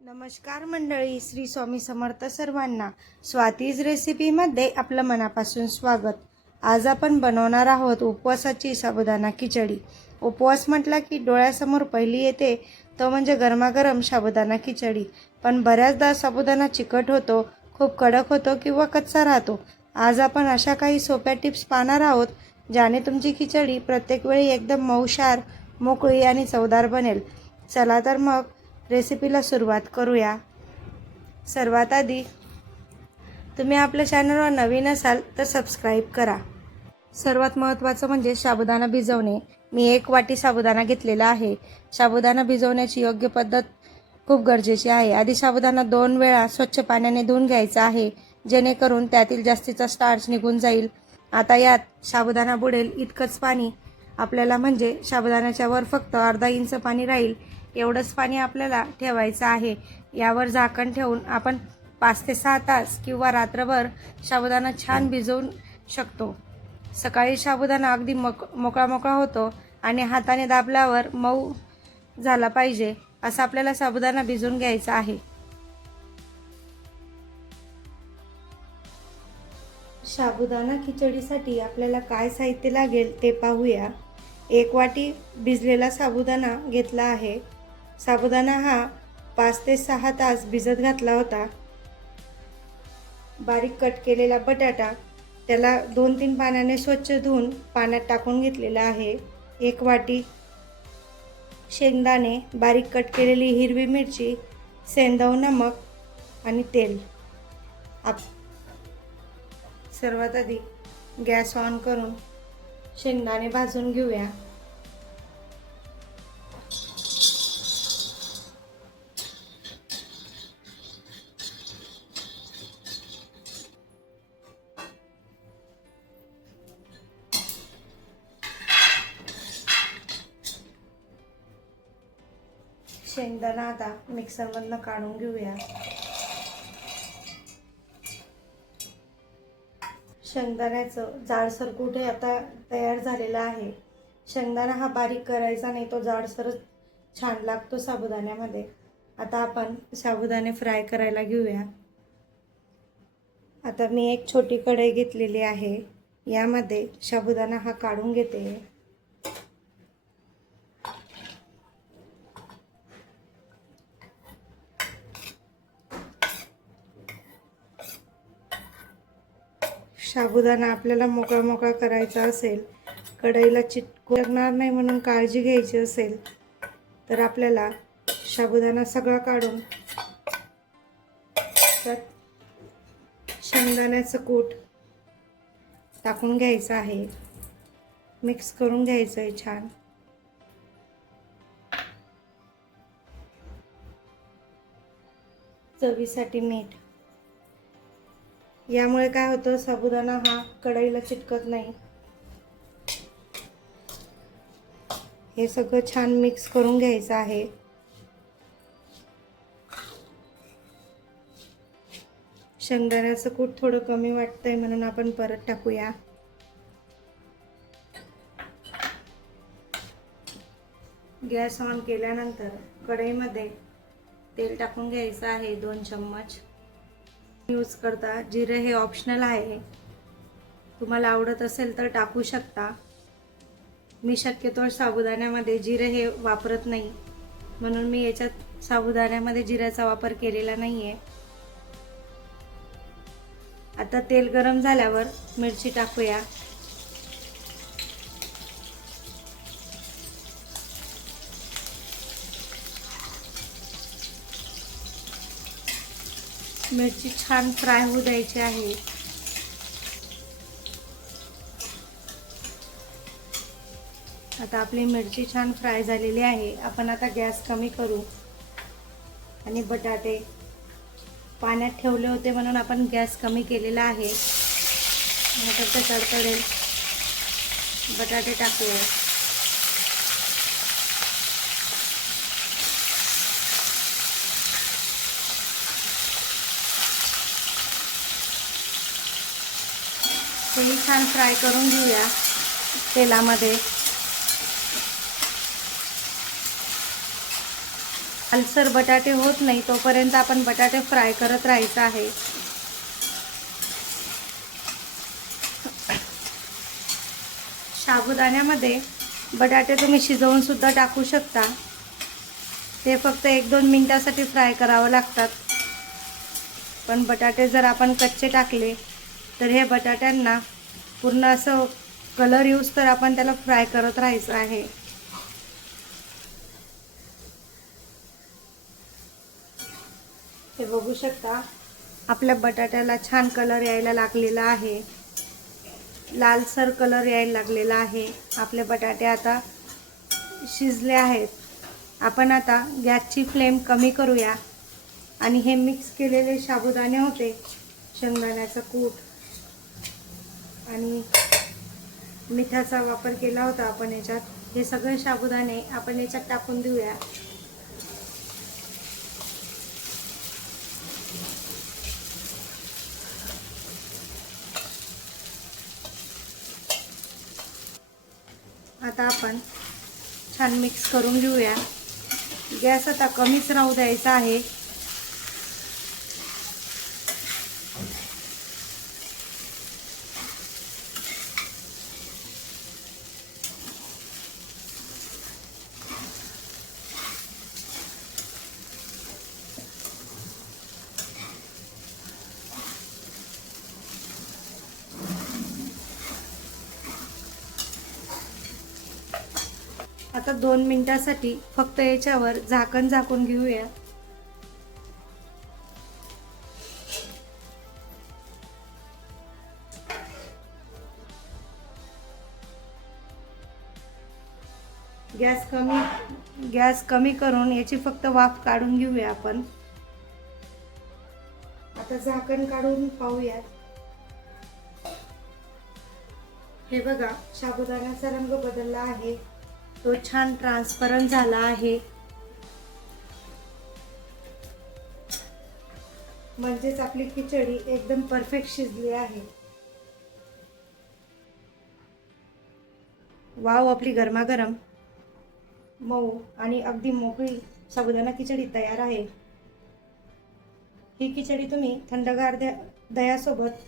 नमस्कार मंडळी, श्री स्वामी समर्थ सर्वांना. स्वातीज रेसिपीमध्ये आपलं मनापासून स्वागत. आज आपण बनवणार आहोत उपवासाची साबुदाणा खिचडी. उपवास म्हटला की डोळ्यासमोर पहिली येते तो म्हणजे गरमागरम साबुदाणा खिचडी. पण बऱ्याचदा साबुदाणा चिकट होतो, खूप कडक होतो किंवा कच्चा राहतो. आज आपण अशा काही सोप्या टिप्स पाहणार आहोत ज्याने तुमची खिचडी प्रत्येक वेळी एकदम मऊशार, मोकळी आणि चवदार बनेल. चला तर मग रेसिपीला सुरुवात करूया. सर्वात आधी तुम्ही आपल्या चॅनलवर नवीन असाल तर सबस्क्राईब करा. सर्वात महत्त्वाचं म्हणजे साबुदाणा भिजवणे. मी 1 वाटी साबुदाणा घेतलेला आहे. साबुदाणा भिजवण्याची योग्य पद्धत खूप गरजेची आहे. आधी साबुदाणा 2 वेळा स्वच्छ पाण्याने धुवून घ्यायचा आहे, जेणेकरून त्यातील जास्तीचा स्टार्च निघून जाईल. आता यात साबुदाणा बुडेल इतकंच पाणी आपल्याला, म्हणजे साबुदाण्याच्या वर फक्त अर्धा इंच पाणी राहील एवढंच पाणी आपल्याला ठेवायचं आहे. यावर झाकण ठेवून आपण 5 ते 6 तास किंवा रात्रभर साबुदाणा छान भिजवू शकतो. सकाळी साबुदाणा अगदी मोकळा मोकळा होतो आणि हाताने दाबल्यावर मऊ झाला पाहिजे असा आपल्याला साबुदाणा भिजवून घ्यायचा आहे. साबुदाणा खिचडीसाठी आपल्याला काय साहित्य लागेल ते पाहूया. 1 वाटी भिजलेला साबुदाणा घेतला आहे. साबुदाणा हा 5 ते 6 तास भिजत घातला होता. बारीक कट केलेला बटाटा, त्याला 2-3 पाण्याने स्वच्छ धुवून पाण्यात टाकून घेतलेला आहे. 1 वाटी शेंगदाणे, बारीक कट केलेली हिरवी मिरची, सेंधव, नमक आणि तेल. सर्वात आधी गॅस ऑन करून शेंगदाणे भाजून घेऊया. शेंगदाणा आता मिक्सरमधनं काढून घेऊया. शेंगदाण्याचं जाडसर कुठे आता तयार झालेला आहे. शेंगदाणा हा बारीक करायचा नाही, तो जाडसरच छान लागतो साबुदाण्यामध्ये. आता आपण साबुदाणे फ्राय करायला घेऊया. आता मी एक छोटी कढई घेतलेली आहे. यामध्ये साबुदाणा हा काढून घेते. साबुदाणा आपल्याला मोकळा मोकळा करायचा असेल, कढईला चिटकू लागणार नाही म्हणून काळजी घ्यायची असेल तर आपल्याला साबुदाणा सगळा काढून त्यात शेंगदाण्याचं कूट टाकून घ्यायचं आहे. मिक्स करून घ्यायचं आहे छान. चवीसाठी मीठ. यामुळे काय होतं, साबुदाणा हा कढईला चिटकत नाही. हे सगळं छान मिक्स करून घ्यायचं आहे. शेंगदाण्याचं कूट थोडं कमी वाटतंय म्हणून आपण परत टाकूया. गॅस ऑन केल्यानंतर कढईमध्ये तेल टाकून घ्यायचं आहे. 2 चम्मच यूज करता. जिरे हे ऑप्शनल आहे, तुम्हाला आवडत असेल तर टाकू शकता. मी शक्यतो साबुदाण्यामध्ये जिरे हे वापरत नाही, म्हणून मी याच्यात साबुदाण्यामध्ये जिऱ्याचा वापर केलेला नाही आहे. आता तेल गरम झाल्यावर मिरची टाकूया. मिरची छान फ्राय होऊ द्यायची आहे. आता आपली मिरची छान फ्राय झालेली आहे. आपण आता गॅस कमी करू आणि बटाटे पाण्यात ठेवले होते म्हणून आपण गॅस कमी केलेला आहे. नंतर ते तडतडेल. बटाटे टाकूया. तेही छान फ्राय करून घेऊया तेलामध्ये. लालसर बटाटे होत नाही तोपर्यंत आपण बटाटे फ्राय करत राहायचं आहे. साबुदाण्यामध्ये बटाटे तुम्ही शिजवून सुद्धा टाकू शकता. ते फक्त 1-2 मिनिटासाठी फ्राय करावं लागतात. पण बटाटे जर आपण कच्चे टाकले तर हे बटाट्यांना पूर्ण असं कलर येऊस तर आपण त्याला फ्राय करत राहायचं आहे. हे बघू शकता आपल्या बटाट्याला छान कलर यायला लागलेला आहे. लालसर कलर यायला लागलेला आहे. आपले बटाटे आता शिजले आहेत. आपण आता गॅसची फ्लेम कमी करूया आणि हे मिक्स केलेले साबुदाणे होते, शेंगदाण्याचं कूट आणि मिठाचा वापर केला होता आपण याच्यात, हे सगळे साबुदाणे आपण याच्यात टाकून देऊया. आता आपण छान मिक्स करून घेऊया. गॅस आता कमीच राहू द्यायचा आहे. आता 2 मिनिटासाठी फक्त याच्यावर झाकण झाकून घेऊया. गॅस कमी करून याची फक्त वाफ काढून घेऊया आपण. आता झाकण काढून पाहूया. हे बघा, साबुदाण्याचा रंग बदलला आहे. तो छान ट्रान्सपरंट झाला आहे. म्हणजेच आपली खिचडी एकदम परफेक्ट शिजली आहे. वाव, आपली गरमागरम मऊ आणि अगदी मोकळी साबुदाणा खिचडी तयार आहे. ही खिचडी तुम्ही थंडगार दह्यासोबत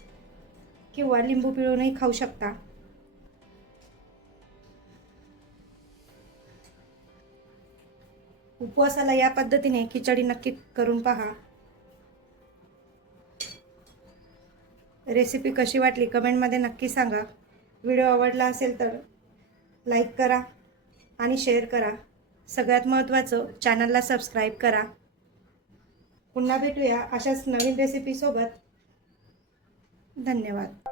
किंवा लिंबू पिळूनही खाऊ शकता. उपवासाला या पद्धतीने खिचडी नक्की करून पहा. रेसिपी कशी वाटली कमेंटमध्ये नक्की सांगा. व्हिडिओ आवडला असेल तर लाईक करा आणि शेअर करा. सगळ्यात महत्त्वाचं, चॅनलला सबस्क्राईब करा. पुन्हा भेटूया अशाच नवीन रेसिपीसोबत. धन्यवाद.